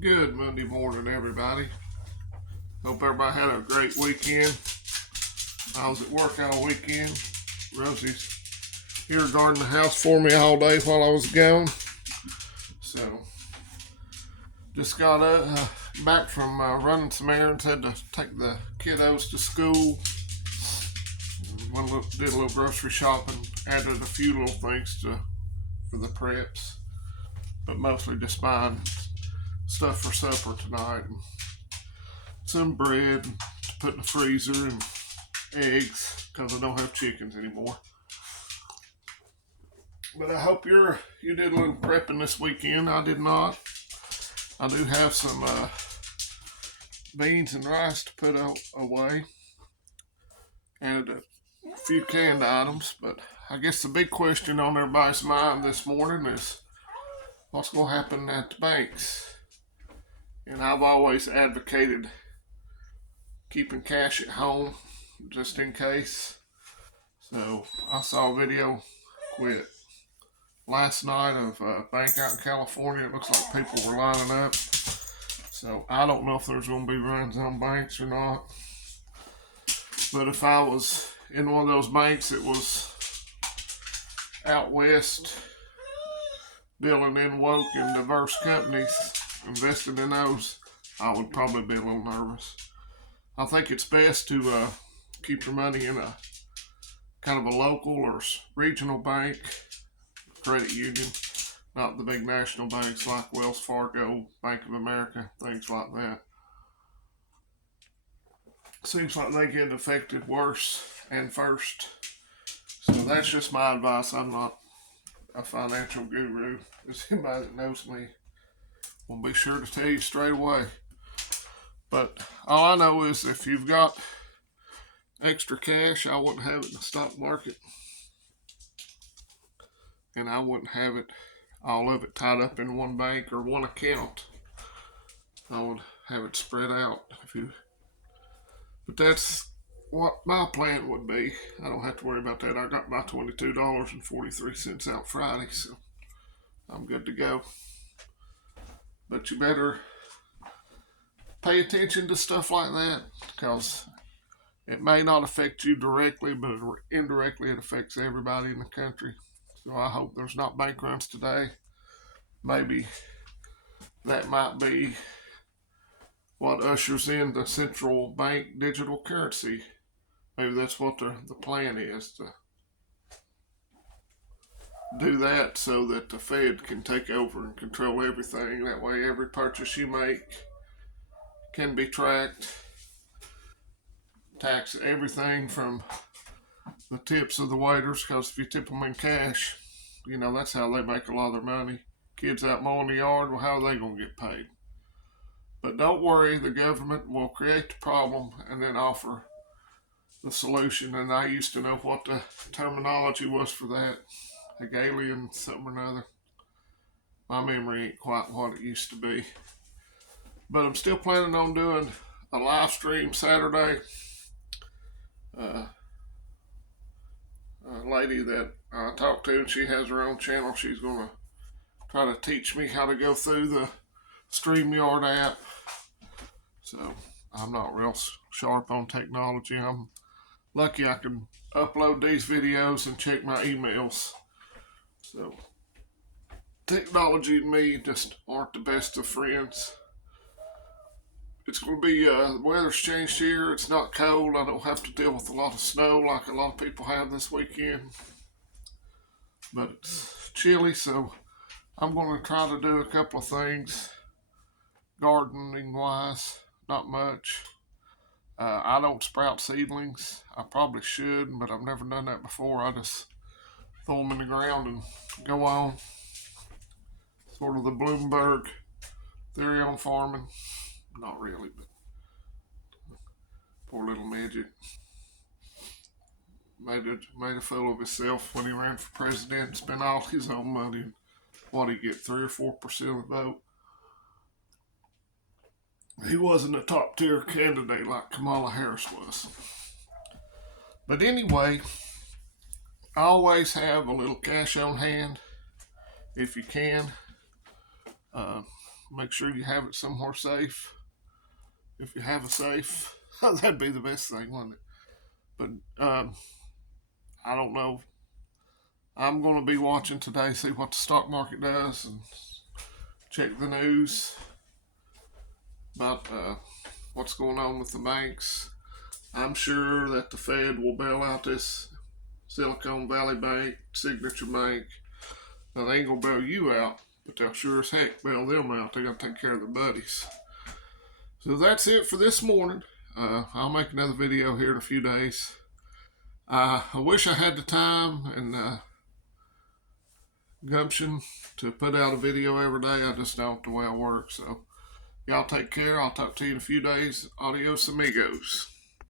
Good Monday morning, everybody. Hope everybody had a great weekend. I was at work all weekend. Rosie's here guarding the house for me all day while I was gone. So, just got back from running some errands. Had to take the kiddos to school. Did a little grocery shopping. Added a few little things for the preps, but mostly just buying stuff for supper tonight. And some bread to put in the freezer and eggs because I don't have chickens anymore. But I hope you did a little prepping this weekend. I did not. I do have some beans and rice to put away. Added a few canned items, but I guess the big question on everybody's mind this morning is what's going to happen at the banks. And I've always advocated keeping cash at home just in case. So I saw a video quit last night of a bank out in California. It looks like people were lining up. So I don't know if there's going to be runs on banks or not. But if I was in one of those banks that was out west dealing in woke and diverse companies, invested in those, I would probably be a little nervous. I think it's best to keep your money in a kind of a local or regional bank, credit union, not the big national banks like Wells Fargo, Bank of America, things like that. Seems like they get affected worse and first. So that's just my advice. I'm not a financial guru. As anybody that knows me will be sure to tell you straight away. But all I know is if you've got extra cash, I wouldn't have it in the stock market. And I wouldn't have it, all of it tied up in one bank or one account. I would have it spread out. But that's what my plan would be. I don't have to worry about that. I got my $22.43 out Friday, so I'm good to go. But you better pay attention to stuff like that because it may not affect you directly, but indirectly it affects everybody in the country. So I hope there's not bank runs today. Maybe that might be what ushers in the central bank digital currency. Maybe that's what the plan is, to do that so that the Fed can take over and control everything. That way every purchase you make can be tracked. Tax everything from the tips of the waiters, because if you tip them in cash, that's how they make a lot of their money. Kids out mowing the yard, well, how are they going to get paid? But don't worry, the government will create the problem and then offer the solution. And I used to know what the terminology was for that. Hegelian something or another. My memory ain't quite what it used to be. But I'm still planning on doing a live stream Saturday. A lady that I talked to, and she has her own channel. She's going to try to teach me how to go through the StreamYard app. So I'm not real sharp on technology. I'm lucky I can upload these videos and check my emails. So technology and me just aren't the best of friends. It's going to be, the weather's changed here. It's not cold. I don't have to deal with a lot of snow like a lot of people have this weekend. But it's chilly, so I'm going to try to do a couple of things gardening-wise. Not much. I don't sprout seedlings. I probably should, but I've never done that before. I just throw them in the ground and go on. Sort of the Bloomberg theory on farming. Not really, but poor little midget made a fool of himself when he ran for president and spent all his own money. What did he get, 3 or 4% of the vote? He wasn't a top tier candidate like Kamala Harris was. But anyway, I always have a little cash on hand if you can. make sure you have it somewhere safe. If you have a safe, that'd be the best thing, wouldn't it? But I don't know. I'm going to be watching today, see what the stock market does, and check the news about what's going on with the banks. I'm sure that the Fed will bail out this Silicon Valley Bank, Signature Bank. Now, they ain't going to bail you out, but they'll sure as heck bail them out. They got to take care of their buddies. So that's it for this morning. I'll make another video here in a few days. I wish I had the time and gumption to put out a video every day. I just don't the way I work. So y'all take care. I'll talk to you in a few days. Adios amigos.